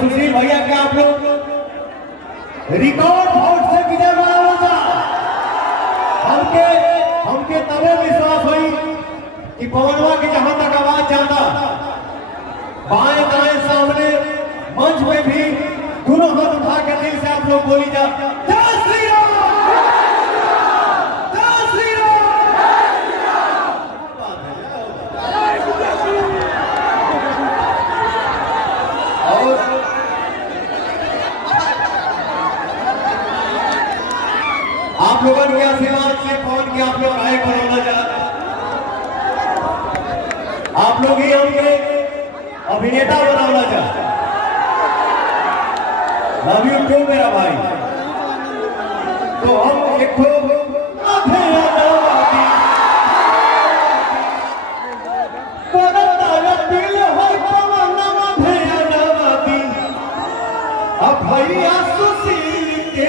सुशील भैया के आप लोग रिकॉर्ड वोट से विजय बनाना था। हमके तबे विश्वास हुई कि पवनवा की जहां तक आवाज जाता, बाएं दाएं सामने मंच में भी दोनों हाथ उठा के दिल से आप लोग बोली जा, जय श्री राम, जय श्री राम, जय श्री राम। और आप लोगों के आशीर्वाद से पवन के आप लोग आए बनौला जा, आप लोग ही हमके अभिनेता बनौला जा। लव यू टू मेरा भाई। तो हम एक भैया सुशील के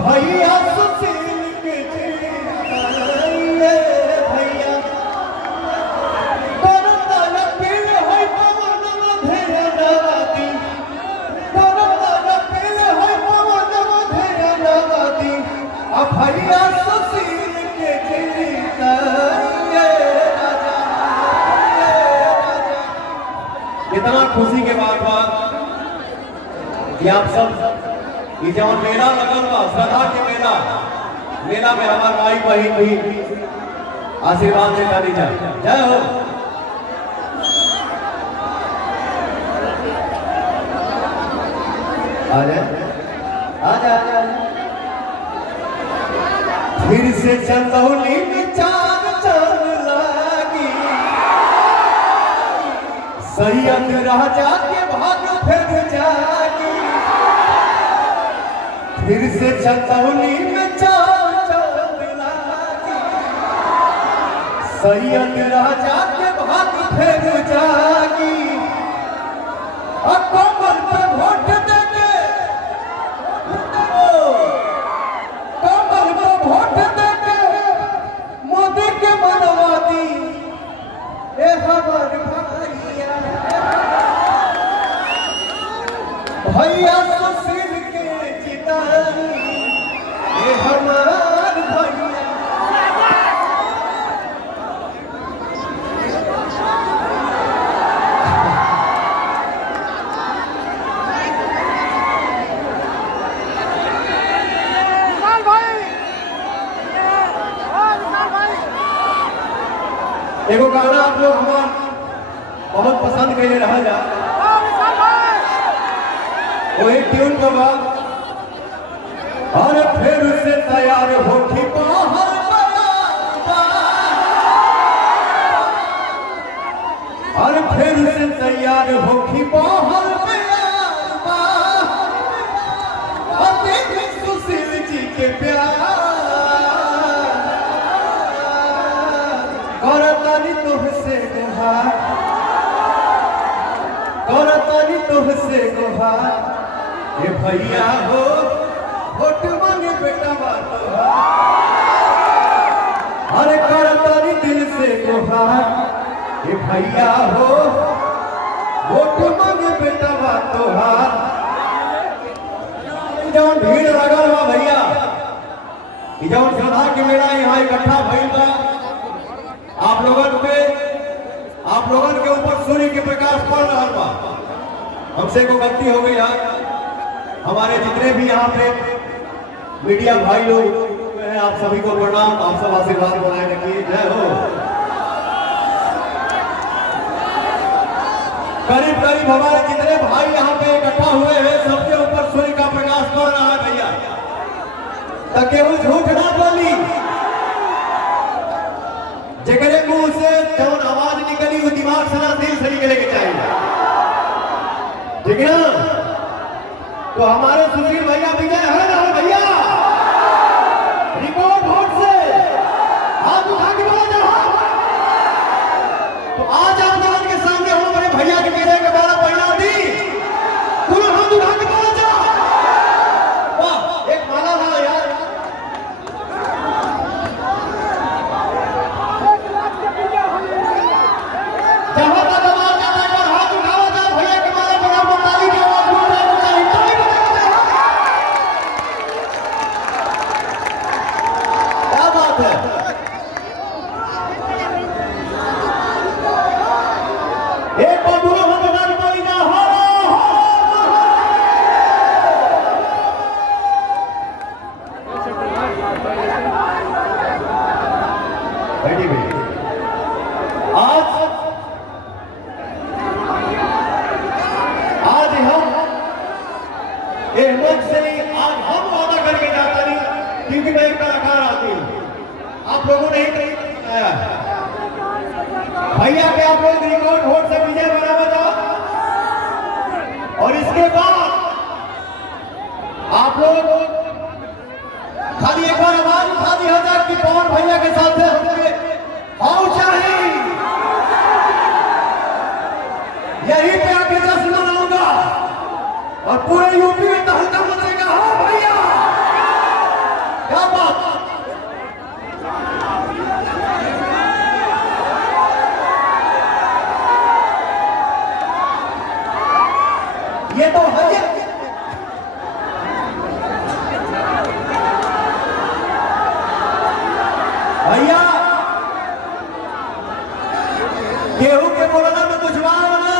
भैया सुशील के भैया भैया सुशील के इतना खुशी के बाद कि आप सब ये जब मेला लगल बा, श्रद्धा के मेला में हमारे भाई बहन भी आशीर्वाद से डाली जाए। जय हो। आजा फिर से चंदौली में चांद चांद लागी, सैयद राजा के भाग फिर जागी। फिर से चंदौली में चांद चांद लागी, सैयद राजा के भाग फिर जागी। कमल पे वोट देके, कमल पे वोट देके मोदी के बनवा दी ए हमार भैया, भैया सुशील के जिताई ए हमार भैया। एगो गाना आप लोग हमार बहुत पसंद कैले रहा जा, वही ट्यून के बाद अरे फिर से तैयार होखी बाहर अरे फिर से तैयार होखी बाहर सुशील जी के प्यार करतानी तुहसे गुहार, करतानी तुहसे गुहार। ये भैया हो वोट मांगे बेटा बात, अरे करतानी दिल से गुहार। ये भैया हो वोट मांगे बेटा बात तोहार। जौन भीड़ लगल बा भैया, जौन श्रद्धा के मेला यहाँ इकट्ठा भइल बा, आप लोगन के ऊपर सूर्य के प्रकाश पड़ रहा बा। हमसे को गलती हो गई है। हमारे जितने भी यहाँ पे मीडिया भाई लोग हैं, आप सभी को प्रणाम, आप सब आशीर्वाद बनाए रखिए। जय हो। करीब करीब हमारे जितने भाई यहाँ पे इकट्ठा हुए हैं, सबके ऊपर सूर्य का प्रकाश पड़ रहा है भैया। तो केवल झूठ ना बोली, जगरे मुंह से जौन आवाज निकली वो दिमाग से ना दिल से निकले के चाहिए, ठीक है ना। तो हमारे सुशील भैया विजय है ना भैया, रिकॉर्ड वोट से हाथ उठा के बोला जा। तो आज आप लोगों के सामने हम हमारे भैया के विजय के बारे में पहला दी, तुरंत हाथ उठा के बोला जा। वाह, एक माला था यार। क्योंकि मैं एक कलाकार आती हूँ, आप लोगों ने ही बताया भैया के आप लोग रिकॉर्ड वोट से विजय बना जाओ। और इसके बाद आप लोग खाली एक बार आवाज उठा दी हजार कि पवन भैया के साथ आओ चाहे यहीं पे आके जश्न मनाऊंगा और पूरे यूपी में तहलका मचेगा। हाँ भैया, क्या बात। ये तो है भैया, गेहूं के बोलना में कुछ बात ना।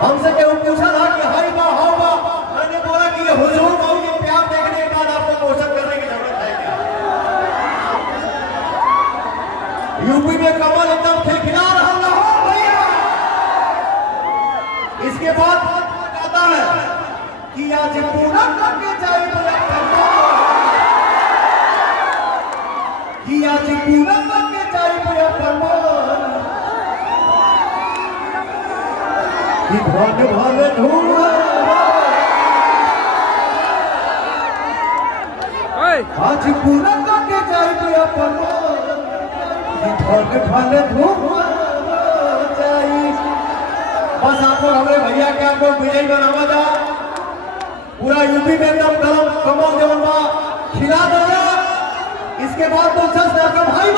हमसे केहू पूछा था कि हाई बा हाउ बा, मैंने बोला कि ये हुजूर बाबू की प्यार देखने के बाद आपको क्वेश्चन करने की जरूरत है क्या। यूपी में कमल एकदम खिलखिला रहा हो भैया। इसके बाद कहता है कि आज पूरा करके जाए कि आज पूरा करके जाए कि भाग भाग धूम आज पूरा करके जाए भाग भाग धूम जाए। बस आप लोग हमारे भैया के आपको विजय बनावा जा, पूरा यूपी में एकदम गरम कमल देवल खिला देगा। इसके बाद तो जस्ट भाई